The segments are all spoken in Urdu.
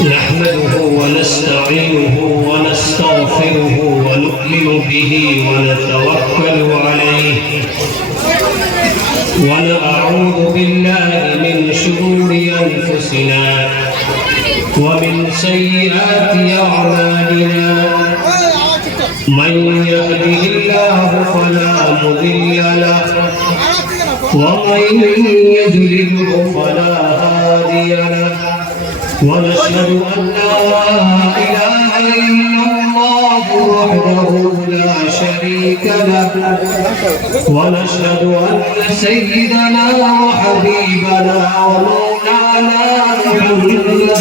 نحمده ونستعينه ونستغفره ونؤمن به ونتوكل عليه ونعوذ بالله من شرور أنفسنا ومن سيئات أعمالنا من يهده الله فلا مضل له ومن يضلله فلا هادي له ونشهد أن لا إله إلا الله وحده لا شريك له ونشهد أن سيدنا وحبيبنا ومولانا محمدا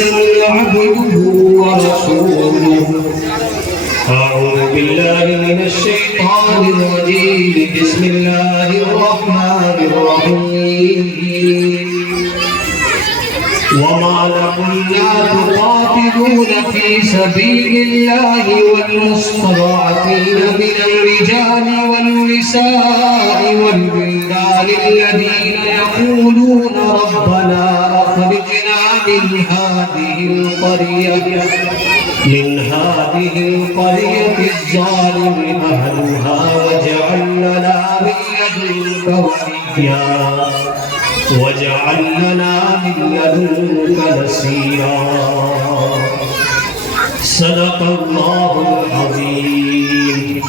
عبده ورسوله أعوذ بالله من الشيطان الرجيم بسم الله الرحمن الرحيم وما لكم لا تقاتلون في سبيل الله والمستضعفين من الرجال والنساء والولدان الذين يقولون ربنا أخرجنا من هذه القرية الظالم أهلها واجعل لنا من لدنك وليا واجعل لنا من لدنك نصيرا صدق الله العظيم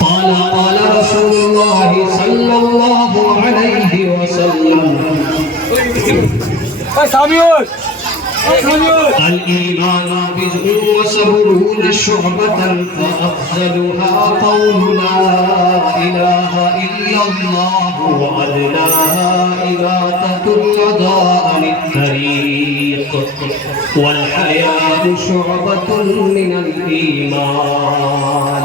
قال رسول الله صلى الله عليه وسلم الإيمان بضع وسبعون شعبة فأفضلها قول لا إله إلا الله وأدناها إماتة الأذى عن الطريق والحياء شعبة من الإيمان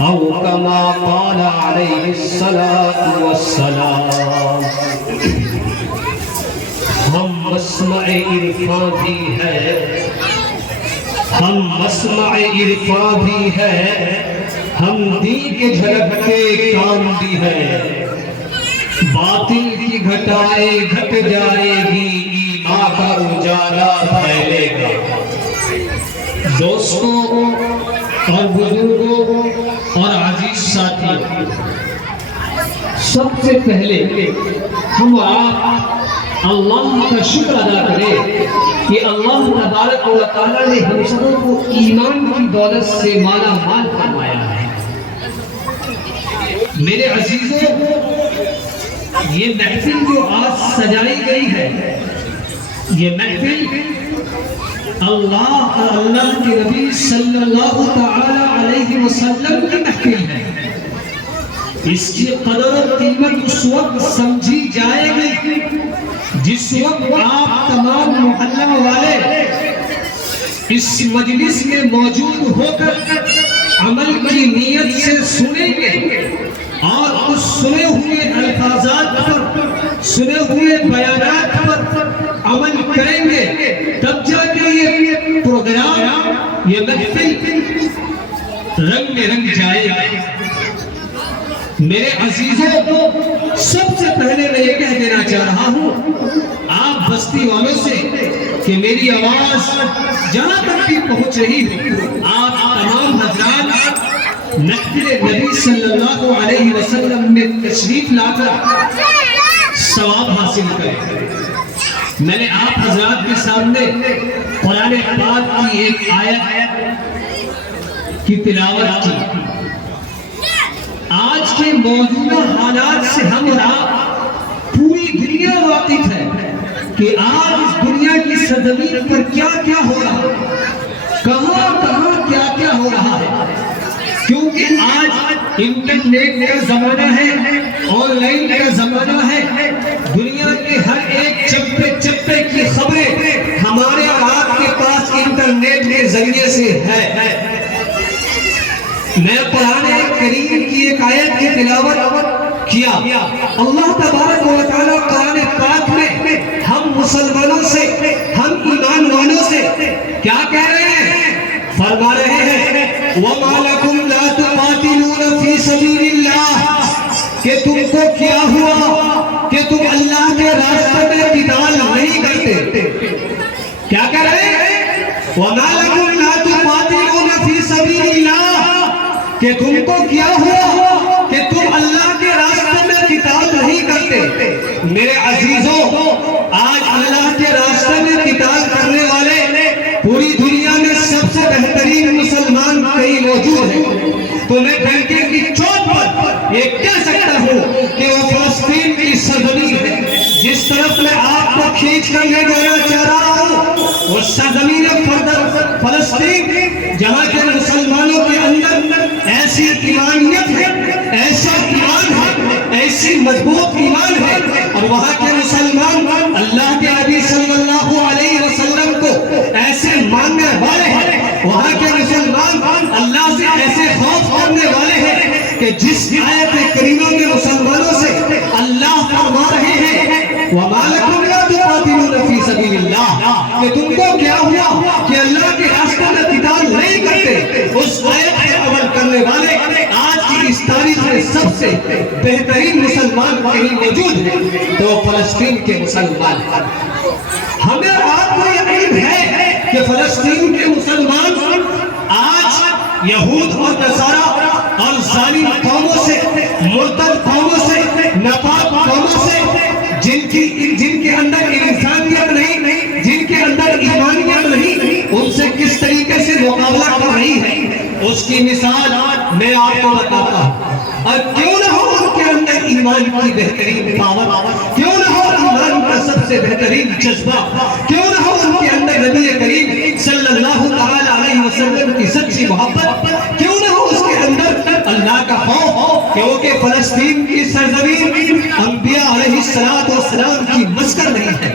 أو كما قال عليه الصلاة والسلام ہم مسمع عرفاں بھی ہے ہم دین کے جھلک کے کام بھی ہے باطل کی گھٹائے گھٹ جائے گی ایمان کا اجالا پھیلے گا دوستوں اور بزرگوں اور عزیز ساتھی سب سے پہلے ہم آپ اللہ کا شکر ادا کرے کہ اللہ تبارک و تعالیٰ نے ہم سب کو ایمان کی دولت سے مالا مال فرمایا ہے میرے عزیزوں یہ محفل جو آج سجائی گئی ہے یہ محفل اللہ کے نبی صلی اللہ تعالی علیہ وسلم کی محفل ہے اس کی قدر و قیمت اس وقت سمجھی جائے گی جس وقت آپ تمام محلہ والے اس مجلس میں موجود ہو کر عمل کی نیت سے سنیں گے اور اس سنے ہوئے الفاظات پر سنے ہوئے بیانات پر عمل کریں گے تب جا کے یہ پروگرام یہ محفل رنگ میں رنگ جائے گا میرے عزیزوں سب سے پہلے میں یہ کہہ دینا چاہ رہا ہوں آپ بستی والوں سے کہ میری آواز جہاں تک بھی پہنچ رہی ہے آپ تمام حضرات محفل نبی صلی اللہ علیہ وسلم میں تشریف لا کر ثواب حاصل کریں میں نے آپ حضرات کے سامنے قرآن پاک کی ایک آیت کی تلاوت کی آج کے موجودہ حالات سے ہم اور آپ پوری دنیا واقف ہے کہ آج اس دنیا کی سرزمین پر کیا کیا ہو رہا ہے کہاں کیا کیا ہو رہا ہے کیونکہ آج انٹرنیٹ کا زمانہ ہے آن لائن کا زمانہ ہے دنیا کے ہر ایک چپے کی خبریں ہمارے اور آپ کے پاس انٹرنیٹ کے ذریعے سے ہے میں قرآن کریم کی ایک آیت کی تلاوت کیا اللہ تبارک و تعالیٰ قرآن پاک میں ہم مسلمانوں سے ہم ایمان والوں سے کیا کہہ رہے ہیں فرما رہے ہیں وَمَا لَكُمْ لَا تُقَاتِلُونَ فِي سَبِيلِ اللَّهِ کہ تم کو کیا ہوا کہ تم اللہ کے راستے میں قتال نہیں کرتے کیا کہہ رہے ہیں وَمَا لَكُمْ لَا تُقَاتِلُونَ فِي سَبِيلِ اللَّهِ کہ تم کو کیا ہوا کہ تم اللہ کے راستے میں قتال نہیں کرتے. میرے عزیزوں، آج اللہ کے راستے میں قتال کرنے والے پوری دنیا میں سب سے بہترین مسلمان کہیں موجود ہیں. تو میں ڈنڈے کی چوٹ پر یہ کہہ سکتا ہوں کہ وہ فلسطین کی سرزمین ہے. جس طرف میں آپ کو کھینچ کر لے جانا چاہ رہا ہوں وہ سرزمین فلسطین، جہاں کے مسلمانوں کے اندر ایسی ایمانیت ہے، ایسا ایمان ہے، ایسی مضبوط ایمان ہے، اور وہاں کے مسلمان اللہ کے نبی صلی اللہ علیہ وسلم کو ایسے ماننے والے ہیں. وہاں کے مسلمان اللہ سے ایسے خوف کرنے والے ہیں کہ جس آیت کریمہ میں مسلمانوں سے اللہ فرما رہے ہیں وَمَا لَكُمْ لَا تُقَاتِلُونَ فِي سَبِيلِ اللَّهِ کہ تم کو کیا ہوا کہ اللہ کے راستے میں قتال نہیں کرتے. اس آیت پر عمل کرنے والے آج کی اس تاریخ میں سب سے بہترین مسلمان کہیں موجود ہیں تو فلسطین کے مسلمان. ہمیں آپ کو یہ علم ہے کہ فلسطین کے مسلمان آج یہود اور نصارہ اور ظالم قوموں سے، مرتد قوموں سے، ناپاک قوموں سے، جن کے اندر انسانیت نہیں، جن کے اندر ایمانیت نہیں، ان سے کس طریقے سے مقابلہ کر رہی ہے اس کی مثال میں آپ کو بتاتا ہوں. اور کیوں نہ ہو ان کے اندر ایمان کی بہترین پاور، کیوں نہ ہو ایمان کا سب سے بہترین جذبہ، کیوں نہ ہو ان کے اندر نبی کریم صلی اللہ تعالی علیہ وسلم کی سچی محبت، کیوں نہ ہو اس کے اندر اللہ کا خوف. کیونکہ فلسطین کی سرزمین انبیاء علیہ السلام کی مسکن نہیں ہے.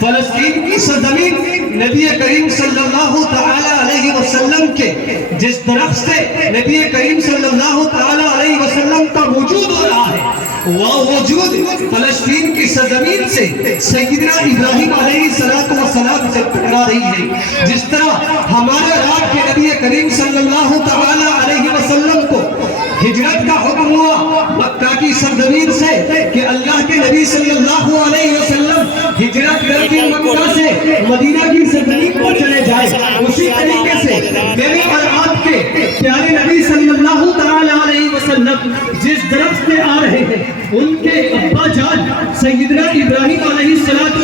فلسطین کی سرزمین نبی کریم صلی اللہ تعالی علیہ وسلم کے جس درخت سے نبی کریم صلی اللہ تعالی علیہ وسلم کا وجود ہو رہا ہے، وہ وجود فلسطین کی سرزمین سے سیدنا ابراہیم علیہ السلام سے ٹکرا رہی ہے. جس طرح ہمارے آپ کے نبی کریم صلی اللہ تعالی علیہ وسلم کو ہجرت کا حکم ہوا مکہ کی سرزمین سے کہ اللہ کے نبی صلی اللہ علیہ وسلم ہجرت کر کے مکہ سے مدینہ کی سرزمین پر چلے جائے، اسی طریقے سے میرے اور آپ کے پیارے نبی صلی اللہ تعالی علیہ وسلم جس درخت سے آ رہے ہیں ان کے ابا جان سیدنا ابراہیم علیہ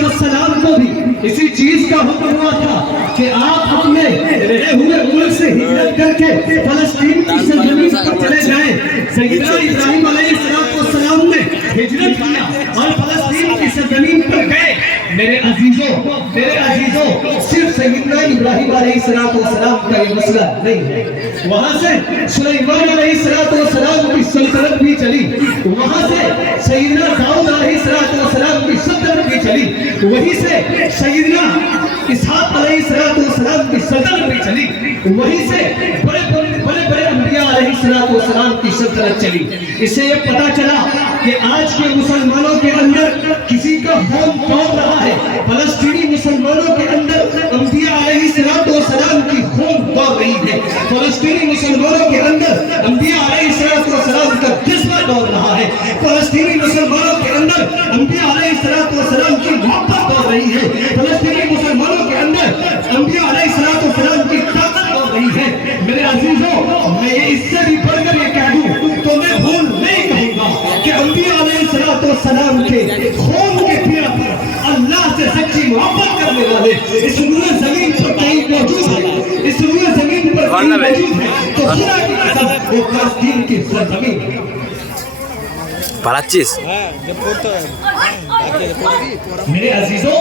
السلام کو بھی اسی چیز کا حکم ہوا تھا کہ آپ اپنے رہے ہوئے ملک سے ہجرت کر کے فلسطین کی سرزمین پر چلے جائیں. سیدنا ابراہیم علیہ السلام نے ہجرت کیا اور فلسطین کی سرزمین پر گئے. میرے عزیزوں، صرف سیدنا ابراہیم علیہ السلام کا یہ مسئلہ نہیں ہے. وہاں سے سلیمان علیہ السلام کی سلطنت بھی چلی، وہاں سے سیدنا داؤد علیہ السلام کی سلطنت بھی چلی، وہیں سے سیدنا اسحاق علیہ السلام کی سلطنت بھی چلی، وہیں سے بڑے انبیاء علیہ السلام کی سلطنت چلی. اس سے یہ پتا چلا کہ آج کے مسلمانوں کے اندر کسی کا خون توڑ رہا ہے. فلسطینی مسلمانوں کے اندر انبیاء علیہ السلام کی خون توڑ رہی ہے. فلسطینی مسلمانوں کے اندر انبیاء علیہ السلام کا جذبہ دوڑ رہا ہے. فلسطینی مسلمانوں کے اندر انبیاء علیہ السلام کی محبت دوڑ رہی ہے. فلسطینی مسلمانوں کے اندر انبیاء علیہ السلام کی طاقت دوڑ رہی ہے. میرے عزیزوں، میں یہ اس سے بھی بڑھ کر یہ کہہ دوں تو میں بھول نہیں کہوں گا کہ انبیاء علیہ السلام کے خون کے پیرا پر اللہ سے سچی محبت کرنے والے اس روئے زمین پر کہیں موجود ہے، اس روئے زمین پر کہیں موجود ہے. تو خدا کی قسم وہ فلسطین کی سرزمین میرے عزیزوں،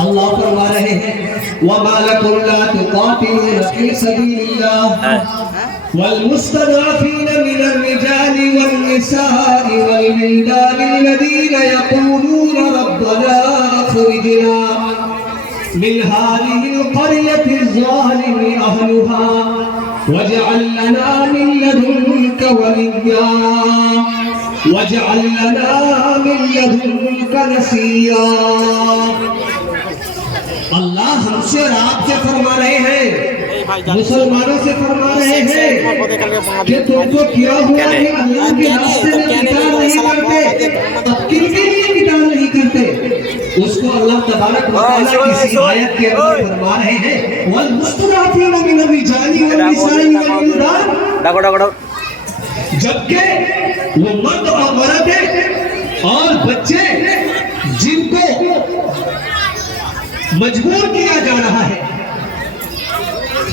اللہ فرما رہے ہیں وَمَا لَكُمْ لَا تُقَاتِلُونَ فِي سَبِيلِ اللَّهِ وَالْمُسْتَضْعَفِينَ مِنَ الرِّجَالِ وَالنِّسَاءِ وَالْوِلْدَانِ الَّذِينَ يَقُولُونَ رَبَّنَا أَخْرِجْنَا مِنْ هَٰذِهِ الْقَرْيَةِ الظَّالِمِ أَهْلُهَا وَاجْعَل لَّنَا مِن لَّدُنكَ وَلِيًّا وَاجْعَل لَّنَا مِن لَّدُنكَ نَصِيرًا. اللہ ہم سے اور آپ سے فرما رہے ہیں، مسلمانوں سے فرما رہے ہیں کہ تم کو کیا ہوا کہ اللہ کے راستے میں قتال نہیں کرتے. اب کن کے لیے قتال نہیں کرتے؟ اس کو اللہ تبارک و تعالیٰ کسی آیت کے اندر فرما رہے ہیں وَالْمُسْتَضْعَفِينَ مِنَ الرِّجَالِ وَالنِّسَاءِ وَالْوِلْدَانِ، جبکہ وہ مرد اور عورت اور بچے جن کو مجبور کیا جا رہا ہے،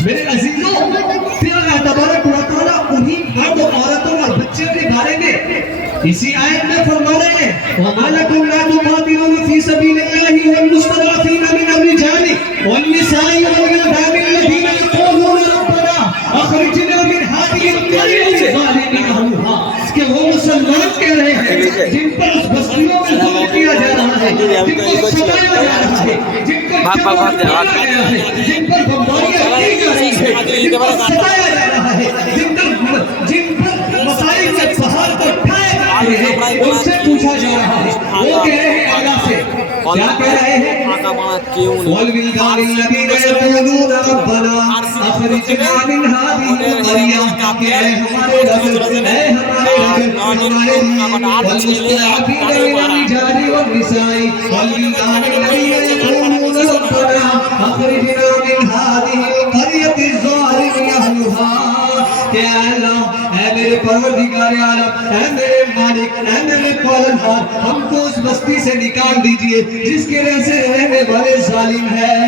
میرے عزیزوں، پھر اللہ تبارک و تعالیٰ انہی مرد عورتوں اور بچوں کے بارے میں اسی آیت میں فرما رہے ہیں وَمَا لَكُمْ لَا تُقَاتِلُونَ فِي سَبِيلِ اللَّهِ وَالْمُسْتَضْعَفِينَ مِنَ الرِّجَالِ وَالنِّسَاءِ وَالْوِلْدَانِ الَّذِينَ يَقُولُونَ رَبَّنَا أَخْرِجْنَا مِنْ هَذِهِ الْقَرْيَةِ الظَّالِمِ أَهْلُهَا، کہ وہ مسلمان کہہ رہے ہیں جن پر اس بستیوں میں ظلم کیا جا رہا ہے، جن کو ستایا جا رہا ہے، جن کو جبر کیا گیا ہے، جن پر بمباریاں کی جا رہی ہے، جن پر ستایا جا رہا ہے، جن پر مسائل کے پہاڑ کو اٹھائے جا رہے ہیں، ان سے پوچھا جا رہا ہے، وہ کہہ رہے ہیں اللہ سے، کیا کہہ رہے ہیں وَالْوِلْدَانِ الَّذِينَ يَقُولُونَ رَبَّنَا أَخْرِجْنَا مِنْ هَذِهِ الْقَرْيَةِ، کہ اے ہمارے رب، اے ہمارے رب، ہمارے لیے وَالْمُسْتَضْعَفِينَ مِنَ الرِّجَالِ وَالنِّسَاءِ وَالْوِلْدَانِ الَّذِينَ يَقُولُونَ رَبَّنَا أَخْرِجْنَا مِنْ هَذِهِ الْقَرْيَةِ الظَّالِمِ أَهْلُهَا، کہ اے اللہ، اے میرے پروردگار عالم، اے میرے مالک، اے میرے پالنہار، ہم کو اس بستی سے نکال دیجئے جس کے رہنے رہنے والے ظالم ہیں،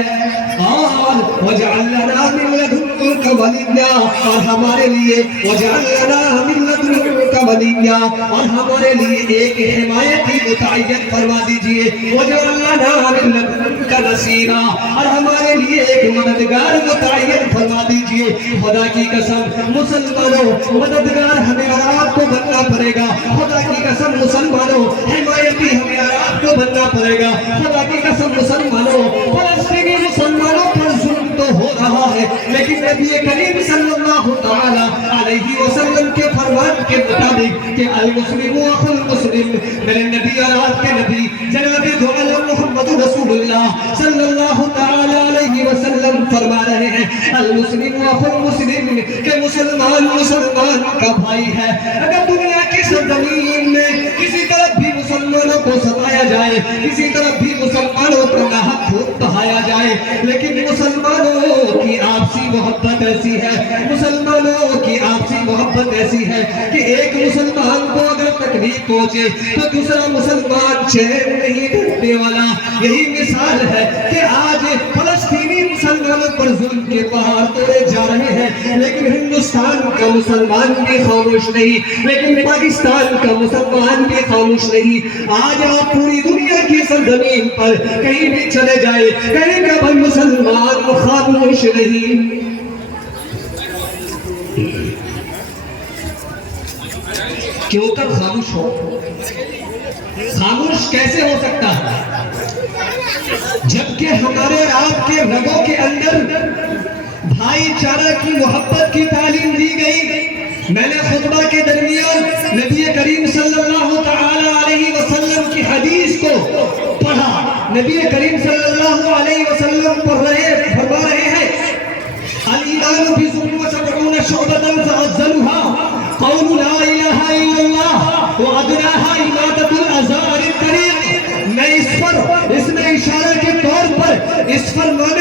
اور وَجْعَلْ لَنَا مِن لَّدُنكَ وَلِيًّا، اور ہمارے لیے وَجْعَلْ لَنَا مِن لَّدُنكَ وَلِيًّا، اور ہمارے لیے ایک حمایتی متعین فرما دیجئے، وَجْعَلْ لَنَا مِن لَّدُنكَ نَصِيرًا، اور ہمارے لیے ایک مددگار متعین فرما دیجئے۔ خدا کی قسم مسلمانوں، مددگار ہمیں اور آپ کو بننا پڑے گا، خدا کی قسم مسلمانوں، حمایتی ہمیں اور آپ کو بننا پڑے گا، خدا کی قسم مسلمانوں، فلسطینی مسلمانوں پر ظلم تو ہو رہا ہے، لیکن نبی کریم صلی اللہ تعالی علیہ وسلم کے فرمان کے مطابق کہ المسلم اخو المسلم، میرے نبی اور آپ کے نبی جناب دو عالم محمد رسول اللہ صلی اللہ تعالی علیہ وسلم فرما رہے ہیں المسلم اخو المسلم، کہ مسلمان مسلمان کا بھائی ہے۔ اگر دنیا کی سرزمین میں کسی طرف بھی مسلمانوں کو ستایا جائے، کسی طرف بھی مسلمانوں کو ناحق خون بہایا جائے، لیکن مسلمانوں کی آپسی محبت ایسی ہے، مسلمانوں کی آپسی محبت ایسی ہے کہ ایک مسلمان کو اگر تکلیف پہنچے تو دوسرا مسلمان چین نہیں کرنے والا۔ یہی مثال ہے کہ آج فلسطینی مسلمانوں پر ظلم کے پہاڑ توڑے جا رہے ہیں، لیکن ہندوستان کا مسلمان بھی خاموش نہیں، لیکن پاکستان کا مسلمان بھی خاموش نہیں۔ آج آپ پوری دنیا کی سرزمین پر کہیں بھی چلے جائے، کہیں کا بھی مسلمان خاموش نہیں۔ کیوں کر خاموش ہو؟ خاموش کیسے ہو سکتا ہے جبکہ ہمارے آپ کے رگوں کے اندر بھائی چارہ کی محبت کی تعلیم دی گئی۔ میں نے خطبہ کے درمیان نبی کریم صلی اللہ تعالی علیہ وسلم کی حدیث کو پڑھا۔ نبی کریم صلی اللہ علیہ وسلم فرما رہے ہیں الایمان بضع وسبعون شعبۃ فافضلها قول لا الہ الا اللہ وادناها اماطۃ الاذى عن الطریق۔ میں اس میں اشارہ کے طور پر اس فرمان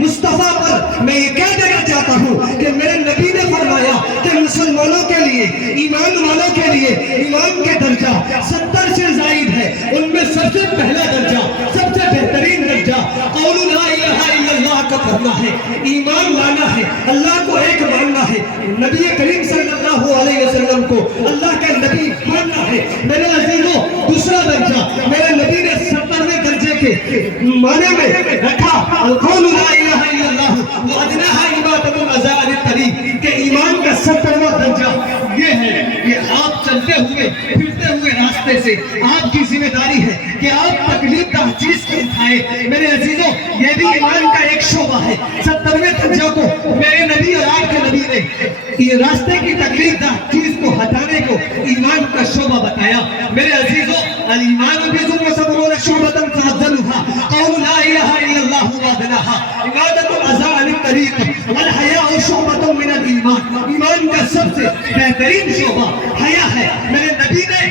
مصطفیٰ پر میں یہ کہہ دینا چاہتا ہوں کہ میرے نبی نے فرمایا کہ مسلمانوں کے لیے، ایمان والوں کے لیے ایمان کے درجہ 70 سے زائد ہے، ان میں سب سے پہلا درجہ، سب سے بہترین درجہ قول لا الہ الا اللہ کا پڑھنا ہے، ایمان لانا ہے، اللہ کو ایک ماننا ہے، نبی کریم صلی اللہ علیہ وسلم کو اللہ کا نبی ماننا ہے۔ میرے عزیزوں، دوسرا درجہ میرے نبی نے 70ویں درجے کے معنی میں رکھا القول لا الہ الا اللہ وادناها اماطۃ الاذى عن الطریق، کہ ایمان کا 70واں درجہ یہ ہے کہ آپ چلتے ہوئے پھرتے ہوئے راستے سے آپ کی ذمہ داری ہے کہ آپ تکلیف دہ چیز کو اٹھائیں۔ میرے عزیزوں، یہ بھی ایمان کا ایک شعبہ ہے۔ 70ویں درجہ کو میرے نبی اور آپ کے نبی نے یہ راستے کی تکلیف دہ چیز کو ہٹانے کو ایمان کا شعبہ بتایا۔ میرے عزیزوں، الایمان بضع وسبعون شعبۃ فافضلها قول لا الہ الا اللہ وادناها اماطۃ الاذى عن الطریق والحیاء شعبۃ من الایمان۔ ایمان کا سب سے بہترین شعبہ حیا ہے۔ میرے نبی نے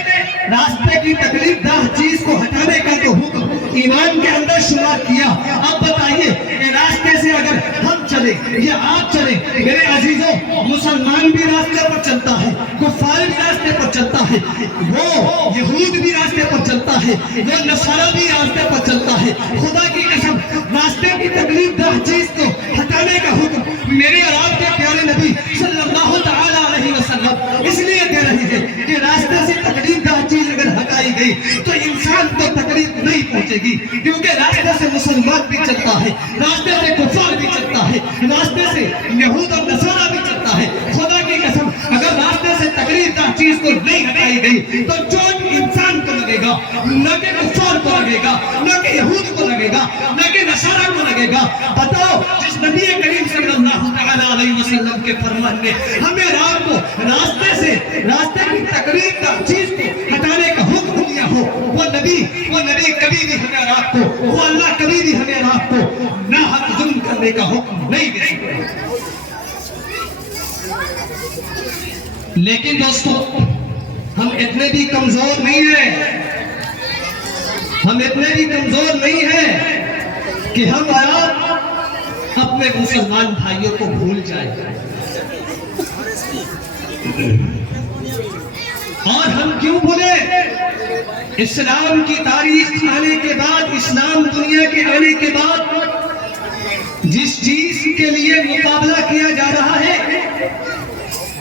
راستے کی تکلیف دہ چیز کو ہٹانے کا تو حکم ایمان کے اندر شمار کیا۔ اب بتائیے کہ راستے سے اگر ہم چلیں یا آپ چلیں، میرے عزیزوں، مسلمان بھی راستے پر چلتا ہے، کفار بھی راستے پر چلتا ہے، وہ یہود بھی راستے پر چلتا ہے، وہ نصارہ بھی راستے پر چلتا ہے۔ خدا کی قسم، راستے کی تکلیف دہ چیز کو ہٹانے کا حکم میرے اور آپ کے پیارے نبی صلی اللہ تعالی علیہ وسلم اس لیے دے رہی ہے کہ راستے سے تکلیف دہ چیز اگر ہٹائی گئی تو انسان کو تکلیف نہیں پہنچے گی، کیونکہ راستے سے مسلمان بھی چلتا ہے، راستے سے کفار بھی چلتا ہے، راستے سے یہود اور نصارہ بھی چلتا ہے۔ خدا کی قسم، اگر راستے سے تکلیف دہ چیز کو نہیں ہٹائی گئی تو چوٹ انسان کو لگے گا، نہ کہ کفار کو لگے گا، نہ کہ یہود کو لگے گا، نہ کہ نصارہ کو لگے گا۔ بتاؤ، جس نبی کریم صلی اللہ تعالی علیہ وسلم کے فرمان نے ہمیں رات کو راستے کی تکلیف دہ چیز کو ہٹانے کا حکم دیا ہو، وہ نبی کبھی بھی ہمیں رات کو، وہ اللہ کبھی بھی ہمیں رات کو نہ حق ظلم کرنے کا حکم نہیں دے سکتے۔ لیکن دوستو، ہم اتنے بھی کمزور نہیں ہیں، ہم اتنے بھی کمزور نہیں ہیں کہ ہم آپ اپنے مسلمان بھائیوں کو بھول جائیں، اور ہم کیوں بھولے؟ اسلام کی تاریخ آنے کے بعد، اسلام دنیا کے آنے کے بعد جس چیز کے لیے مقابلہ کیا جا رہا ہے،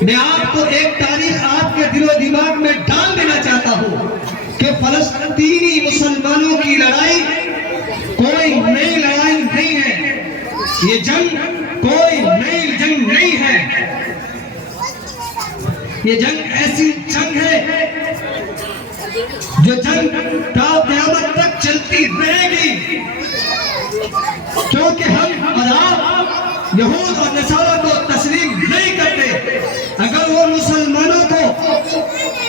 میں آپ کو ایک تاریخ آپ کے دل و دماغ میں ڈال دینا چاہتا ہوں کہ فلسطینی مسلمانوں کی لڑائی کوئی نئی لڑائی نہیں ہے، یہ جنگ کوئی نئی جنگ نہیں ہے، یہ جنگ ایسی جنگ ہے جو جنگ تا قیامت تک چلتی رہے گی، کیونکہ ہم اور آپ یہود اور نصارہ کو تسلیم نہیں کرتے۔ اگر وہ مسلمانوں کو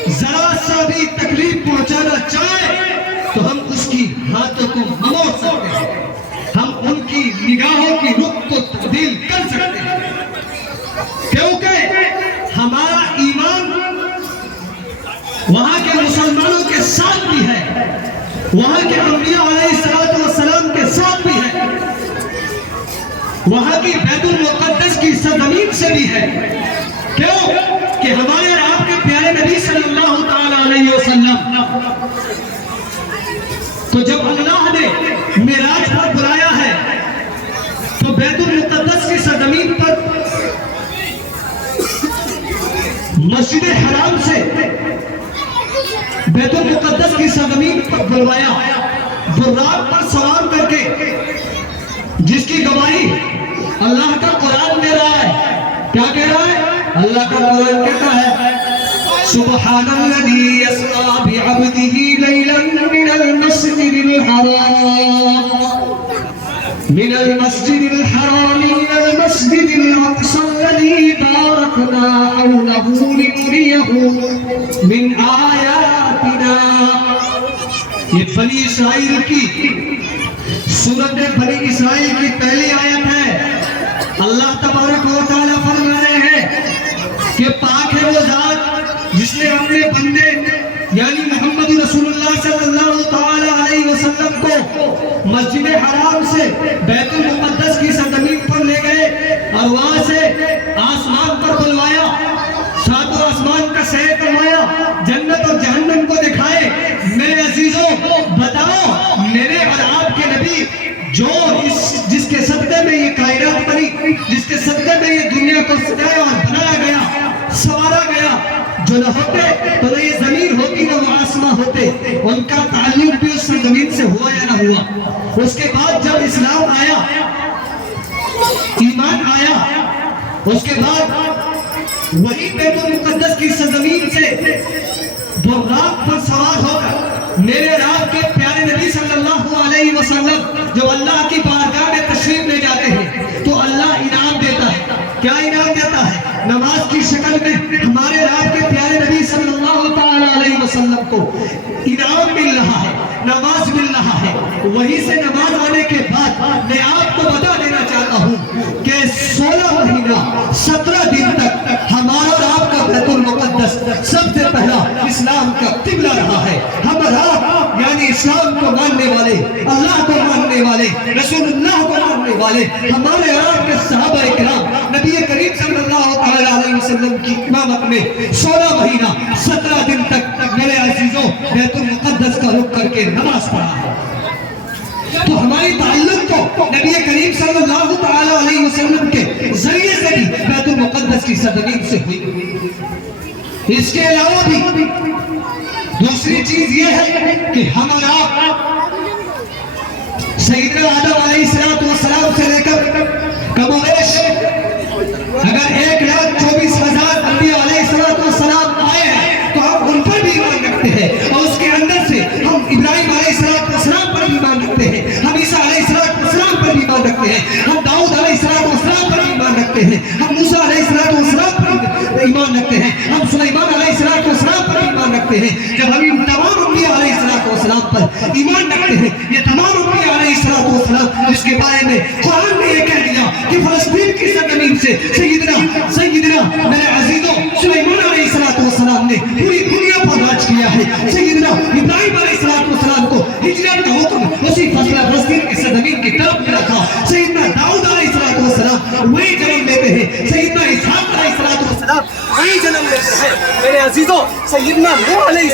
ذرا سا بھی تکلیف پہنچانا چاہے تو ہم اس کی ہاتھوں کو موڑ سکتے ہیں، ہم ان کی نگاہوں کی رخ کو تبدیل کر سکتے ہیں، کیونکہ ہمارا ایمان وہاں کے مسلمانوں کے ساتھ بھی ہے، وہاں کے انبیاء علیہ السلام کے ساتھ بھی ہے، وہاں کی بیت المقدس کی سرزمین سے بھی ہے۔ کیوں؟ کہ ہمارے اور آپ کے پیارے نبی صلی اللہ تعالی علیہ وسلم تو جب اللہ نے معراج پر بلایا ہے تو بیت المقدس کی سرزمین پر مسجد حرام سے بیت المقدس کی سرزمین پر بلوایا، براق پر سوار کر کے، جس کی گواہی اللہ کا قرآن دے رہا ہے۔ کیا کہہ رہا ہے؟ اللہ کا قرآن کہتا ہے سبحان الذی اسریٰ بعبدہ لیلا من المسجد الحرام الى المسجد الاقصى الذي باركنا حوله لنريه من آیاتنا۔ یہ بنی اسرائیل کی سورت بنی اسرائیل کی پہلی آیت ہے۔ اللہ تبارک و تعالیٰ فرما رہے ہیں کہ پاک ہے وہ ذات جس نے اپنے بندے یعنی محمد رسول اللہ صلی اللہ تعالی علیہ وسلم کو مسجد حرام سے بیت المقدس کی سرزمین پر لے گئے اور وہاں سے آسمان پر بلوایا، ساتوں آسمان کا سیر کروایا، جنت اور جہنم کو دکھائے۔ میرے عزیزوں، بتاؤ، میرے اور آپ کے نبی جو جس کے صدقے میں یہ کائنات بنی، جس کے صدقے میں یہ دنیا کو سجایا اور بنایا گیا، سوارا گیا، جو نہ ہوتے تو نہ یہ زمین ہوتی نہ وہ آسمان ہوتے، ان کا تعلق بھی اس زمین سے ہوا یا نہ ہوا۔ اس کے بعد جب اسلام آیا، ایمان آیا، اس کے بعد وہی بیت المقدس کی سرزمین سے براق پر سوار ہو کر میرے اور آپ کے پیارے نبی صلی اللہ علیہ وسلم جو اللہ کی بارگاہ میں تشریف لے جاتے ہیں تو اللہ انعام دیتا ہے۔ کیا انعام دیتا ہے؟ نماز کی شکل میں ہمارے اور آپ کے پیارے نبی صلی اللہ تعالی علیہ وسلم کو انعام مل رہا ہے، نماز مل رہا ہے۔ وہیں سے نماز آنے کے بعد میں آپ کو بتا دینا چاہتا ہوں کہ 16 مہینہ 17 دن تک ہمارا اور آپ کا بیت المقدس سب سے پہلا اسلام کا قبلہ رہا ہے۔ ہم اور آپ یعنی اسلام کو ماننے والے، اللہ کو ماننے والے، رسول اللہ کو ماننے والے ہمارے آپ کے صحابہ اکرام نبی کریم صلی اللہ علیہ وسلم کی امامت میں 16 مہینہ 17 دن تک میرے عزیزوں بیت المقدس کا رخ کر کے نماز پڑھا ہے۔ تو ہماری تعلق تو نبی کریم صلی اللہ علیہ وسلم کے ذریعے سے بھی بیت المقدس کی سرزمین سے ہوئی۔ اس کے علاوہ بھی دوسری چیز یہ ہے کہ ہم اور آپ سیدنا آدم علیہ السلام سے لے کر کم و بیش اگر 1,24,000 انبیاء علیہ السلام آئے ہیں تو ہم ان پر بھی ایمان رکھتے ہیں، اور اس کے اندر سے ہم ابراہیم علیہ السلام پر بھی ایمان رکھتے ہیں، ہم عیسیٰ علیہ السلام پر بھی ایمان رکھتے ہیں، ہم داؤد علیہ السلام پر بھی ایمان رکھتے ہیں، ہم موسیٰ علیہ السلام پر بھی ایمان رکھتے ہیں، ہم سلیمان علیہ السلام پر بھی ایمان رکھتے ہیں۔ جب ہم ان تمام انبیاء علیہ السلام پر ایمان رکھتے ہیں، یہ تمام انبیاء علیہ السلام جس کے بارے میں قرآن نے یہ کہہ دیا کہ فلسطین کی سرزمین سے سیدنا میرے عزیزوں سلیمان علیہ السلام نے پوری دنیا پر راج کیا ہے، سیدنا ابراہیم علیہ السلام کو ہجرت کا حکم اسی فلسطین کی سرزمین کی طرف ملا تھا، سیدنا داؤد علیہ السلام وہی جنم لیتے ہیں، سیدنا اسحاق علیہ السلام وہی جنم لیتے ہیں۔ میرے عزیزوں سیدنا لوط علیہ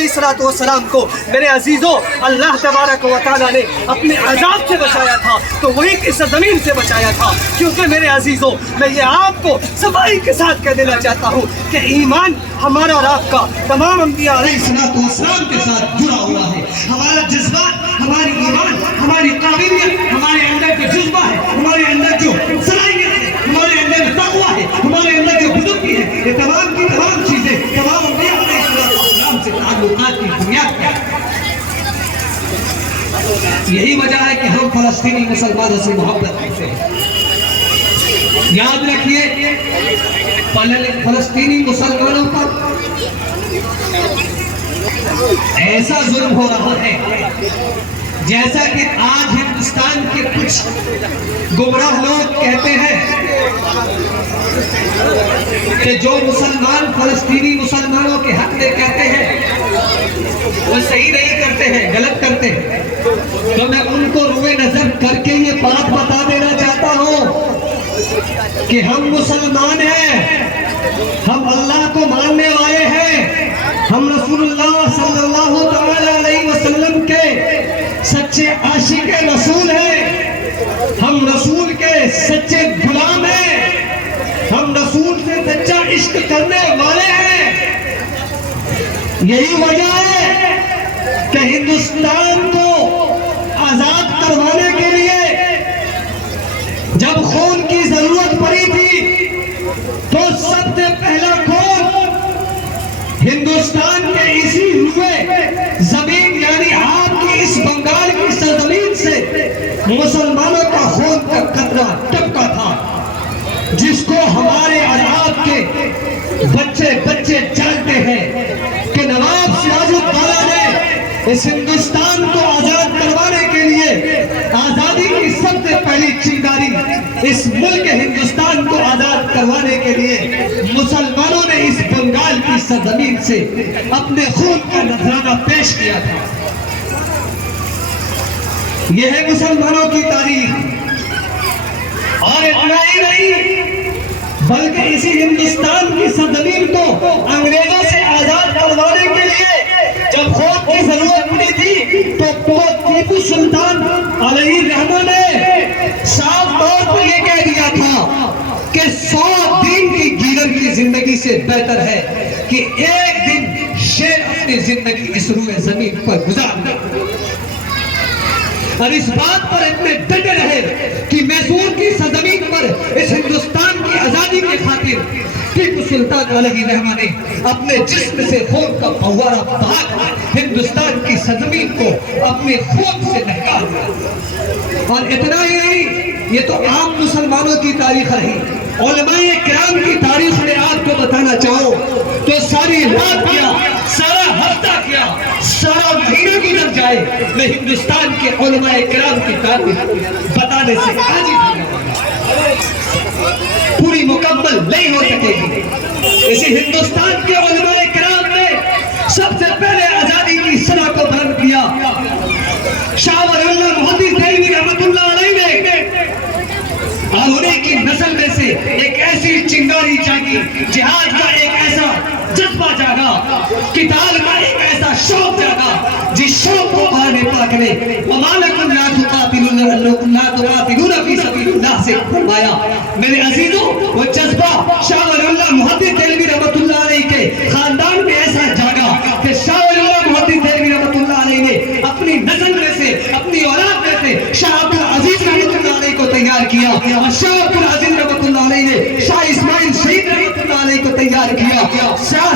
السلام کو میرے عزیزوں اللہ تبارک و تعالیٰ نے اپنے عذاب سے بچایا تھا، تو وہی کی سرزمین سے بچایا تھا۔ کیونکہ میرے عزیزوں میں یہ آپ کو صفائی کے ساتھ کہہ دینا چاہتا ہوں کہ ایمان ہمارا اور آپ کا تمام انبیاء علیہ السلام کے ساتھ جڑا ہوا ہے۔ ہمارا جذبات، ہماری ایمان، ہماری قابلیت، ہمارے اندر جو جذبہ ہے، ہمارے اندر جو صلاحیت ہے، ہمارے اندر جو تقویٰ ہے، ہمارے اندر جو بزرگی ہے، یہ تمام کی تمام چیزیں تمام انبیاء علیہ السلام سے تعلقات کی بنیاد پر ہے۔ یہی وجہ ہے کہ ہم فلسطینی مسلمانوں سے محبت کرتے ہیں۔ یاد رکھیے فلسطینی مسلمانوں پر ایسا ظلم ہو رہا ہے جیسا کہ آج ہندوستان کے کچھ گمراہ لوگ کہتے ہیں کہ جو مسلمان فلسطینی مسلمانوں کے حق میں کہتے ہیں وہ صحیح نہیں کرتے ہیں، غلط کرتے ہیں۔ تو میں ان کو روئے نظر کر کے یہ بات بتا دینا چاہتا ہوں کہ ہم مسلمان ہیں، ہم اللہ کو ماننے والے ہیں، ہم رسول اللہ صلی اللہ تعالی علیہ وسلم کے سچے عاشق رسول ہیں، ہم رسول کے سچے غلام ہیں، ہم رسول سے سچا عشق کرنے والے ہیں۔ یہی وجہ ہے کہ ہندوستان کو آزاد کروانے کے لیے جب خون کی ضرورت پڑی تھی تو سب سے پہلا خون ہندوستان کے اسی روئے زمین یعنی آپ کی اس بنگال کی سرزمین سے مسلمانوں کا خون کا قطرہ ٹپکا تھا، جس کو ہمارے اور آپ کے بچے جانتے ہیں کہ نواب سراج الدولہ نے اس ہندوستان کو آزاد کروانے کے لیے آزادی کی سب سے پہلی چنگاری اس ملک ہندوستان کو آزاد کروانے کے لیے مسلمانوں نے اس بنگال کی سرزمین سے اپنے خون کا نذرانہ پیش کیا تھا۔ یہ ہے مسلمانوں کی تاریخ، اور اتنا ہی نہیں بلکہ اسی ہندوستان کی سرزمین کو انگریزوں سے آزاد کروانے کے لیے جب خون کی ضرورت پڑی تھی تو ٹیپو سلطان علیہ الرحمہ نے صاف طور پر یہ کہہ دیا تھا کہ 100 دن کی گیدڑ کی زندگی سے بہتر ہے کہ ایک دن شیر اپنی زندگی اس روئے زمین پر گزار دے، اور اس بات پر اتنے ڈٹے رہے کہ میسور کی سرزمین پر اس ہندوستان کی آزادی کے خاطر ٹیپو سلطان علیہ الرحمہ نے اپنے جسم سے خون کا فوارہ بہا کر ہندوستان کی سرزمین کو اپنے خون سے نہکا دیا۔ اور اتنا ہی نہیں، یہ تو عام مسلمانوں کی تاریخ رہی، علماء کرام کی تاریخ میں آپ کو بتانا چاہو تو ساری رات کیا، سارا ہفتہ کیا، سارا مہینہ گزر جائے، میں ہندوستان کے علماء کرام کی تاریخ بتانے سے عاجز ہوں، پوری مکمل نہیں ہو سکے گی۔ اسی ہندوستان کے علماء کرام نے سب سے پہلے آزادی کی صلاح اور انہیں کی نسل میں سے ایک ایسی چنگاری جاگی، جہاد کا ایک ایسا جذبہ جاگا، قتال کا ایک ایسا شوق جاگا، جس شوق کو قرآن پاک نے وَمَا لَكُمْ لَا تُقَاتِلُونَ فِي سَبِيلِ اللَّهِ سے فرمایا۔ میرے عزیزوں، وہ جذبہ شاہ ولی اللہ محدث دہلوی رحمۃ اللہ علیہ کے خاندان میں ایسا جاگا کہ شاہ ولی اللہ محدث دہلوی رحمۃ اللہ علیہ نے اپنی نسل میں سے، اپنی اولاد میں سے شاہ عبد العزیز رحمۃ اللہ علیہ کو تیار کیا، اور شاہ عبد العزیز رحمۃ اللہ علیہ نے شاہ اسماعیل شہید رحمۃ اللہ علیہ کو تیار کیا، شاہ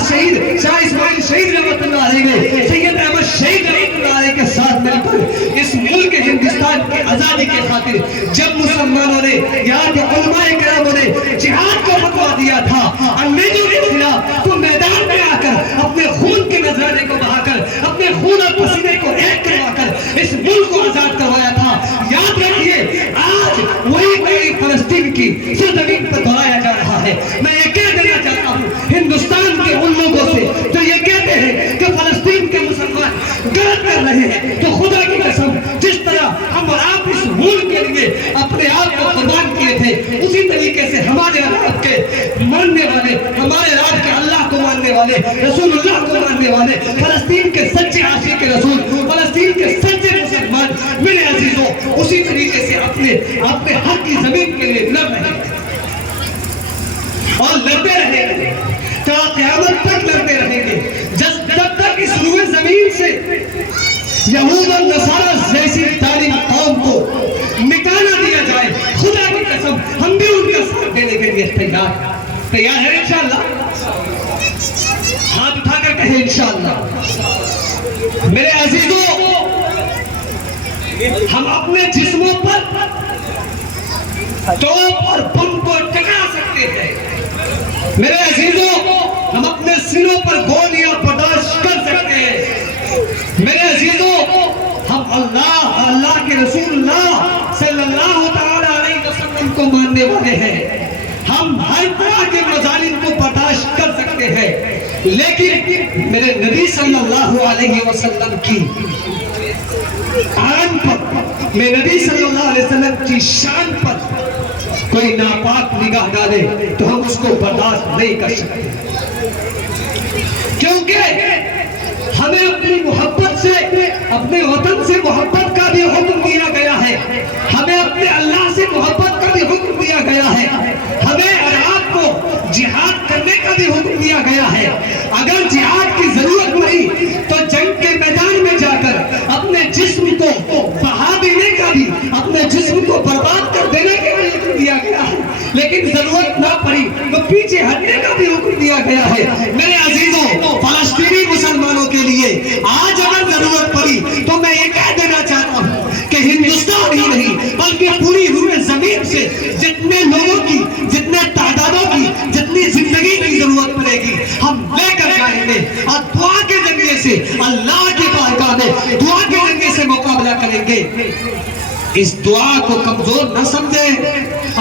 اسماعیل شہید رحمۃ اللہ علیہ نے سید احمد شہید رحمۃ اللہ علیہ کے ساتھ مل کر اس ملک ہندوستان کی آزادی کے خاطر جب مسلمانوں نے، یہاں کے علماء کراموں نے جہاد کو فتویٰ دیا تھا انگریزوں کے خلاف، تو میدان میں آ کر اپنے خون کے نذرانے کو بہا کر، اپنے خون اور پسینے کو ایک کروا کر اس ملک کو آزاد کروایا تھا۔ یاد رکھیے، آج وہی فلسطین کی سرزمین پر دہرایا جا رہا ہے۔ میں یہ کہہ دینا چاہتا ہوں ہندوستان کے ان لوگوں سے جو یہ کہتے ہیں کہ فلسطین کے مسلمان غلط کر رہے ہیں، تو خدا کی قسم جس طرح ہم اور آپ اس ملک کے لیے اپنے آپ کو قربان کیے تھے، اسی طریقے سے ہمارے رات کے ماننے والے، ہمارے رات کے اللہ کو ماننے والے، رسول اللہ کو ماننے والے، فلسطین کے سچے عاشق رسول، فلسطین کے سچے مسلمان، میرے عزیزوں، اسی طریقے سے اپنے حق کی زمین کے لیے لڑ رہے ہیں اور لڑتے رہیں گے، تا قیامت تک لڑتے رہیں گے، جب تک اس روئے زمین سے یہود اور نصارہ جیسی تعلیم قوم کو مٹا نہ دیا جائے۔ خدا کی قسم ہم بھی ان کا ساتھ دینے کے لیے تیار ہے انشاءاللہ۔ ہاتھ اٹھا کر کہیں انشاءاللہ۔ میرے عزیزوں، ہم اپنے جسموں پر توپ اور بم کو ٹکرا سکتے ہیں، میرے عزیزوں ہم اپنے سینوں پر گولیاں برداشت کر سکتے ہیں، میرے عزیزوں ہم اللہ کے رسول اللہ صلی اللہ تعالی علیہ وسلم کو ماننے والے ہیں، ہم ہر طرح کے مظالم کو برداشت کر سکتے ہیں، لیکن میرے نبی صلی اللہ علیہ وسلم کی آن پر، میرے نبی صلی اللہ علیہ وسلم کی شان پر کوئی ناپاک نگاہ ڈالے تو ہم اس کو برداشت نہیں کر سکتے، کیونکہ ہمیں اپنی محبت سے، اپنے وطن سے محبت کا بھی حکم دیا گیا ہے، ہمیں اپنے اللہ سے محبت کا بھی حکم دیا گیا ہے، ہمیں اور آپ کو جہاد کرنے کا بھی حکم دیا گیا ہے۔ اگر جہاد کی ضرورت پڑی تو جنگ کے میدان میں جا کر اپنے جسم کو بہا دینے کا بھی، اپنے جسم کو برباد کر دینے کا بھی حکم دیا گیا ہے، لیکن ضرورت نہ پڑی تو پیچھے ہٹنے کا بھی حکم دیا گیا ہے۔ میرے عزیزوں، فلسطینی مسلمانوں کے لیے آج اگر ضرورت پڑی تو میں یہ کہہ دینا چاہتا ہوں کہ ہندوستان ہی نہیں بلکہ پوری روئے زمین سے جتنے لوگوں کی، جتنے تعدادوں کی، جتنی زندگی کی ضرورت پڑے گی ہم لے کر جائیں گے، اور دعا کے ذریعے سے اللہ کی بارگاہ میں دعا کے ذریعے سے مقابلہ کریں گے۔ اس دعا کو کمزور نہ سمجھیں،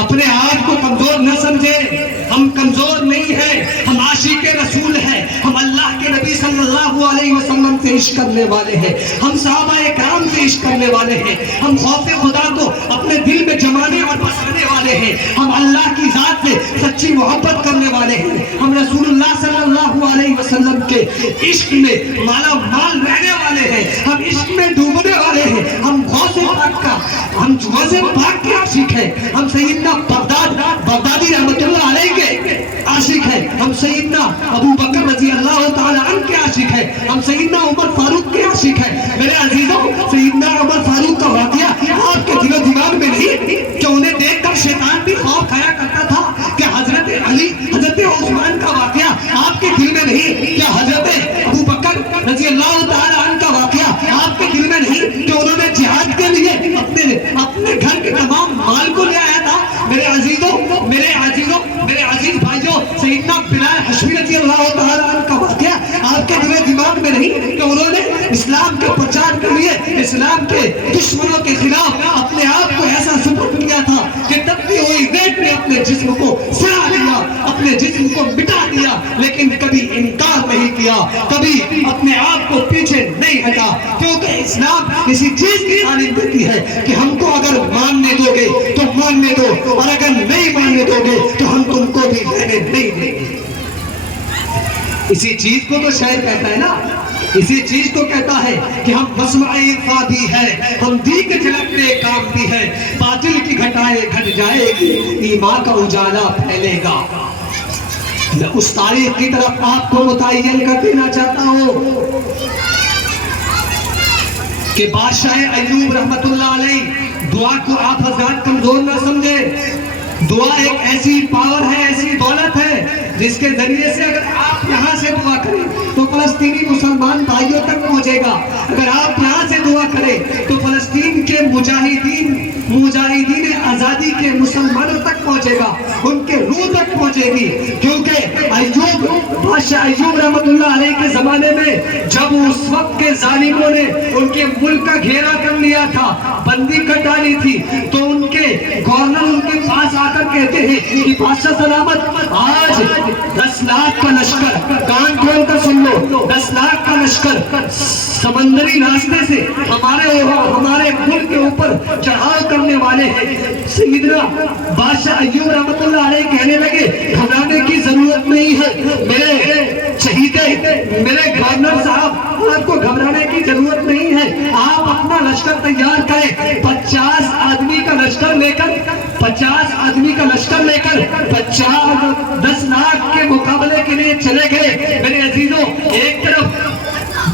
اپنے آپ کو کمزور نہ سمجھیں، ہم کمزور نہیں ہیں، ہم عاشق رسول ہیں، ہم اللہ کے نبی صلی اللہ علیہ وسلم سے عشق کرنے والے ہیں، ہم صحابہ کرام سے عشق کرنے والے ہیں، ہم خوف خدا کو اپنے دل میں جمانے اور بسانے والے ہیں، ہم اللہ کی ذات سے سچی محبت کرنے والے ہیں، ہم رسول اللہ صلی اللہ علیہ وسلم کے عشق میں مالا مال رہنے والے ہیں، ہم عشق میں ڈوبنے والے ہیں، ہم غوث پاک کا، ہم غوث پاک کے عاشق ہیں، ہم سیدنا بغدادی رحمت اللہ علیہ کے عاشق ہیں، ہم سیدنا ابو بکر رضی اللہ تعالی عنہ کے عاشق ہیں، ہم سیدنا عمر فاروق کے عاشق ہیں۔ میرے عزیزوں، سیدنا عمر فاروق کا واقعہ آپ کے دل و دماغ میں نہیں کہ انہیں دیکھ کر شیطان بھی خوف کھایا کرتا تھا، کہ حضرت علی، حضرت عثمان کا واقعہ آپ کے دل میں نہیں، کہ حضرت ابو بکر رضی اللہ تعالی عنہ کا واقعہ آپ کے دل میں نہیں، کہ انہوں نے جہاد کے لیے اپنے گھر کے تمام مال کو لے آیا تھا۔ میرے عزیز بھائیوں، سیدنا بلال حشمی رضی اللہ تعالی عنہ کا واقعہ آپ کے دل و دماغ میں نہیں، کہ انہوں نے اسلام کے پرچار کے لیے اسلام کے دشمنوں کے خلاف اپنے آپ کو ایسا سپرد کیا تھا کہ تبھی ہوئی ریت میں اپنے جسم کو سڑا دیا، اپنے جسم کو مٹا دیا، لیکن کبھی انکار نہیں کیا، کبھی اپنے آپ کو پیچھے نہیں ہٹا، کیونکہ اسلام اسی چیز کی تعلیم دیتی ہے کہ ہم کو اگر ماننے دو گے تو ماننے دو، اور اگر اسی چیز کو تو شاعر کہتا ہے نا، اسی چیز کو کہتا ہے کہ ہم مسمع عرفاں بھی ہے، ہم دیگ جھلکتے کام بھی ہے، باطل کی گھٹائیں گھٹ جائے گی، ایمان کا اجالا پھیلے گا۔ میں اس تاریخ کی طرف آپ کو متعین کر دینا چاہتا ہوں کہ بادشاہ ایوب رحمت اللہ علیہ، دعا کو آپ حضرات کمزور نہ سمجھے، دعا ایک ایسی پاور ہے، ایسی دولت ہے جس کے ذریعے سے اگر آپ یہاں سے دعا کریں تو فلسطینی مسلمان بھائیوں تک پہنچے گا، اگر آپ یہاں سے دعا کریں تو فلسطین کے مجاہدین آزادی کے مسلمانوں تک پہنچے گا، ان کے روح تک پہنچے گی، کیونکہ ایوب، بادشاہ ایوب رحمت اللہ علیہ کے زمانے میں جب اس وقت کے ظالموں نے ان کے ملک کا گھیرا کر لیا تھا، بندی کر ڈالی تھی، تو ان کے گورنر ان کے پاس آ کر کہتے ہیں کہ بادشاہ سلامت، آج 10 لاکھ کا لشکر، کان کھول کر سن لو، 10 لاکھ کا لشکر سمندری راستے سے ہمارے ملک کے اوپر چڑھاؤ کرنے والے ہیں۔ سیدنا بادشاہ ایوب رحمت اللہ علیہ کہنے لگے گھبرانے کی ضرورت نہیں ہے، میرے شہیدے، میرے گورنر صاحب، آپ کو گھبرانے کی ضرورت نہیں ہے، آپ اپنا لشکر تیار کریں، 50 آدمی کا لشکر لے کر 10 لاکھ کے مقابلے کے لیے چلے گئے۔ میرے عزیزوں، ایک طرف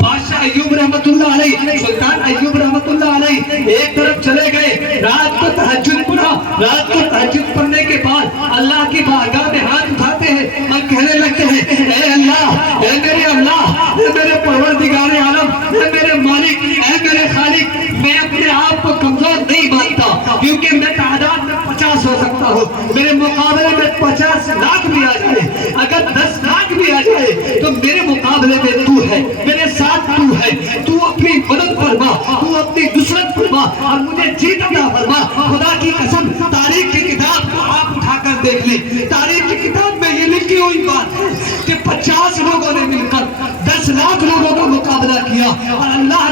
بادشاہ ایوب رحمت اللہ علیہ، سلطان ایوب رحمت اللہ علیہ ایک طرف چلے گئے، رات کو تہجد پڑھا، رات کو تہجد پڑھنے کے بعد اللہ کی بارگاہ میں ہاتھ اٹھاتے ہیں اور کہنے لگتے ہیں، اے اللہ، اے میرے اللہ، اے میرے پروردگار عالم، اے میرے مالک، اے میرے خالق، میں اپنے آپ کو کمزور نہیں مانتا، کیونکہ میں تعداد میں 50 ہو سکتا ہوں، میرے مقابلے میں 50 لاکھ بھی آ جائے، اگر 10 لاکھ بھی آ جائے تو میرے مقابلے میں تو ہے، میرے ساتھ تو ہے، تو اپنی مدد فرما، تو اپنی نصرت فرما اور مجھے جیت عطا فرما۔ خدا کی قسم، تاریخ کی کتاب کو آپ اٹھا کر دیکھ لیں، تاریخ کی کتاب میں یہ لکھی ہوئی بات ہے کہ 50 لوگوں نے مل کر 10 لاکھ لوگوں کا مقابلہ کیا، اور اللہ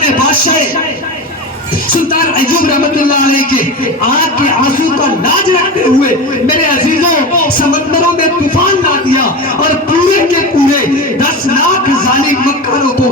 نے بادشاہ سلطان ایوب رحمت اللہ علیہ کے آنکھ کے آنسو کا لاج رکھتے ہوئے میرے عزیزوں سمندروں میں طوفان لا دیا اور پورے کے پورے 10 لاکھ ظالم مکروں کو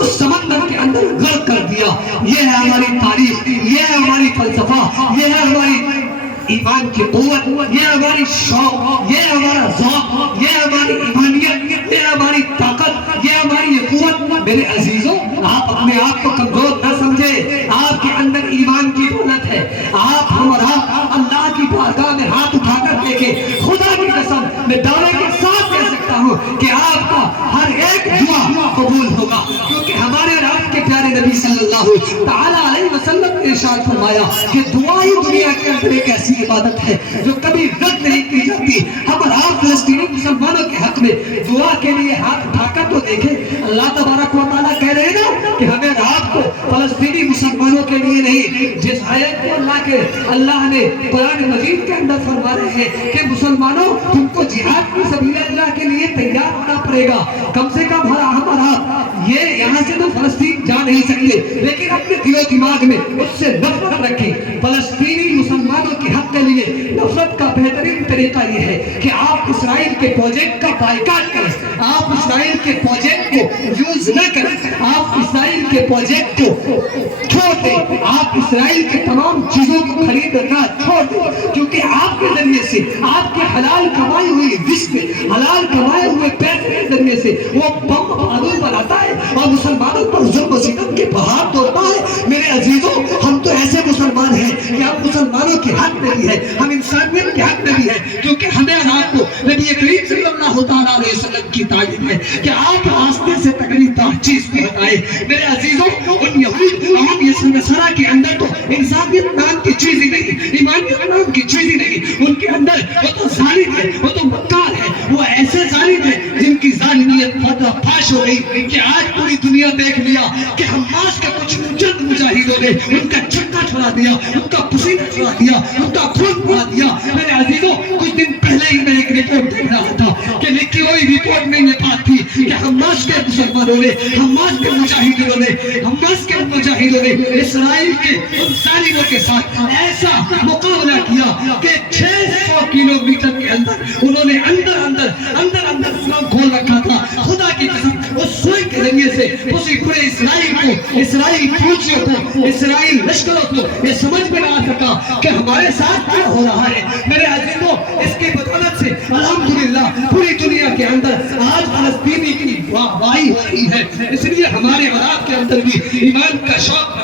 اس سمندر کے اندر غرق کر دیا۔ یہ ہے ہماری تاریخ، یہ ہے ہماری فلسفہ، یہ ہے ہماری ایمان کی قوت، یہ ہماری شوق، یہ ہمارا ذوق، یہ ہماری ایمانیت، یہ ہماری طاقت، یہ ہماری قوت۔ میرے عزیزوں، آپ اپنے آپ کو کمزور نہ سمجھے، آپ کے اندر ایمان کی دولت ہے، آپ اللہ کی بارگاہ میں ہاتھ اٹھا کر دیکھیں، خدا کی قسم میں دعوے کے ساتھ کہہ سکتا ہوں کہ آپ کا ہر ایک دعا قبول ہوگا، کیونکہ ہمارے رب کے پیارے نبی صلی اللہ تعالیٰ علیہ وسلم نے ارشاد فرمایا کہ دعا ہی دنیا کے اندر ایک ایسی عبادت ہے جو کبھی رد نہیں کی جاتی۔ ہم اور آپ فلسطینی مسلمانوں کے حق میں دعا کے لیے ہاتھ اٹھا کر تو دیکھیں، اللہ تبارک و تعالیٰ کہہ رہے ہیں نا کہ ہمیں رات کو فلسطینی مسلمانوں کے لیے نہیں، جس آیت کو اللہ نے قرآن مجید کے اندر فرما رہے ہیں کہ مسلمانوں تم کو جہاد کی سبیل اللہ کے لیے تیار ہونا پڑے گا، کم سے کم ہم اور آپ یہ یہاں سے تو فلسطین جا نہیں سکتے، لیکن اپنے دل و دماغ میں اس سے نفرت رکھیں۔ فلسطینی مسلمانوں کے حق کے لیے نفرت کا بہترین طریقہ یہ ہے کہ آپ اسرائیل کے پروجیکٹ کا بائیکاٹ کریں، آپ اسرائیل کے پروجیکٹ کو یوز نہ کریں، آپ اسرائیل کے پروجیکٹ کو چھوڑ دیں، آپ اسرائیل کے تمام چیزوں کو خریدنا چھوڑ دیں، کیونکہ آپ کے ذریعے سے آپ کے حلال کمائی ہوئی رزق، حلال کمائے ہوئے پیسے کے ذریعے سے وہ بم بہادر بناتا ہے اور مسلمانوں پر ظلم و ستم کے پہاڑ توڑتا ہے۔ میرے عزیزوں، ہم تو ایسے مسلمان ہیں کہ ہم مسلمانوں کے حق میں بھی ہے، ہم انسانیت کے حق میں بھی ہے، کیونکہ ہمیں آپ کو نبی کریم صلی اللہ تعالیٰ علیہ وسلم کی تعلیم ہے کہ آپ راستے سے تکلیف دہ چیز کو ہٹائے۔ میرے عزیزوں، ان یہود اور نصارہ کے اندر تو انسانیت نام کی چیز ہی نہیں، ایمانیت نام کی چیز ہی نہیں، ان کے اندر وہ تو ظالم ہے، وہ تو مکار ہے، وہ ایسے ظالم ہے جن کی ظالمیت فاش ہو گئی کہ آج پوری دنیا دیکھ لیا کہ حماس کے کچھ چند مجاہدوں نے ان کا چکا چھڑا دیا، ان کا پسینہ چھڑا دیا، ان کا خون بہا دیا۔ میرے عزیزوں، کچھ دن پہلے ہی میں ایک رپورٹ دیکھ رہا تھا کہ لکھی ہوئی رپورٹ میں یہ بات تھی کہ حماس کے مسلمانوں نے، حماس کے مجاہدوں نے، حماس کے مجاہدوں شہیدوں نے اسرائیل کے ان ظالموں کے ساتھ ایسا مقابلہ کیا کہ 600 کلومیٹر کے اندر انہوں نے اندر سوئیں کھول رکھا تھا. خدا کی قسم اس سوئی کے ذریعے سے اسی پورے اسرائیل کو، اسرائیل فوجیوں کو، اسرائیل لشکروں کو یہ سمجھ میں نہ آ سکا کہ ہمارے ساتھ کیا ہو رہا ہے. میرے عزیزوں، اس کی بدولت سے الحمدللہ پوری دنیا کے اندر آج فلسطینی کی واہواہی ہو رہی ہے. اس لیے ہمارے اور آپ کے اندر بھی ایمان کا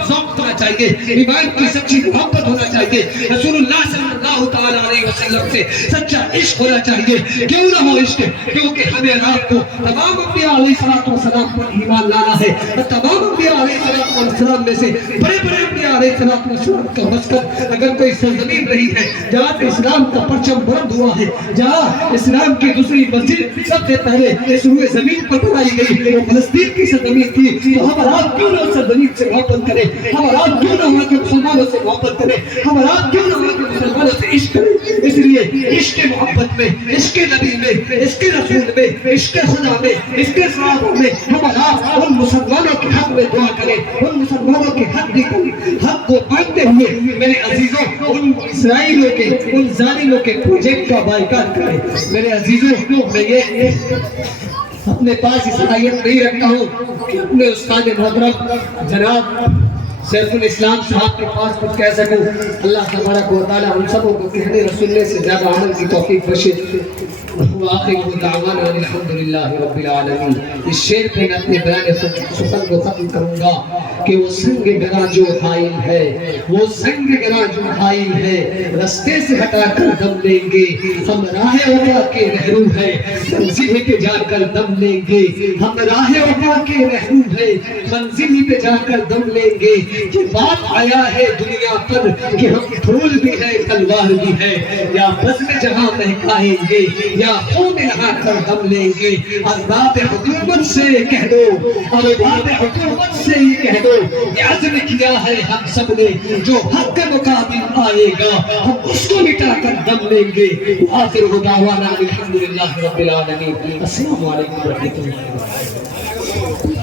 ذوق ہونا چاہیے، ایمان کی سچی محبت ہونا چاہیے، رسول اللہ صلی اللہ تعالیٰ علیہ وسلم سے سچا عشق ہونا چاہیے. کیوں نہ ہو عشق؟ کیونکہ ہمیں آپ کو تمام انبیاء علیہ السلام پر ایمان لانا ہے. تمام انبیاء علیہ السلام میں سے بڑے انبیاء علیہ السلام کا مسکن اگر کوئی سرزمین رہی ہے جہاں پہ اسلام کا پرچم بلند ہوا ہے، جہاں اسلام کی دوسری مسجد سب سے پہلے اس روئے زمین پر بنائی گئی، وہ فلسطین کی سرزمین تھی. تو ہم اور آپ کیوں نہ اس سرزمین سے محبت کریں؟ ہم اور آپ کیوں نہ وہاں کے مسلمانوں سے محبت کریں؟ ہم اور آپ کیوں نہ وہاں کے مسلمانوں سے عشق کریں؟ اس لیے عشق محبت میں، عشق نبی میں، عشق رسول میں، عشق خدا میں، عشق صحابہ میں ہم اور آپ ان مسلمانوں کے حق میں دعا کریں، ان مسلمانوں کے حق کو مانتے ہوئے میرے عزیزوں ان اسرائیلیوں کے، ان ظالموں کے پروجیکٹ کا بائیکاٹ کریں. میرے عزیزوں، میں یہ اپنے پاس اس صلاحیت نہیں رکھتا ہوں کہ اپنے استاد محترم جناب سیف الاسلام صاحب کے پاس کچھ کہہ سکوں. اللہ تبارک و تعالی ہم سب کو کہنے رسول سے زیادہ عمل کی توفیق بخشے. وآخر دعوانا الحمدللہ رب العالمین. اس شعر پہ میں اپنے بیان سخن کو ختم کروں گا کہ وہ سنگ گراں جو حائل ہے، وہ سنگ گراں جو حائل ہے، رستے سے ہٹا کر دم لیں گے. ہم راہ وفا کے رہرو ہے، منزل پہ جا کر دم لیں گے. ہم راہ وفا کے رہرو ہے، منزل پہ جا کر دم لیں گے. یہ بات آیا ہے دنیا پر کہ ہم پھول بھی ہیں تلوار بھی ہے، یا بزم جہاں مہکائیں گے یا خون لہا کر دم لیں گے. ارباب حکومت سے کہہ دو، ارباب حکومت سے ہی کہہ دو، یہ عزم کیا ہے ہم سب نے جو حق کے مقابل آئے گا ہم اس کو مٹا کر دم لیں گے. آخر دعوانا الحمدللہ رب العالمین. السلام علیکم ورحمۃ اللہ.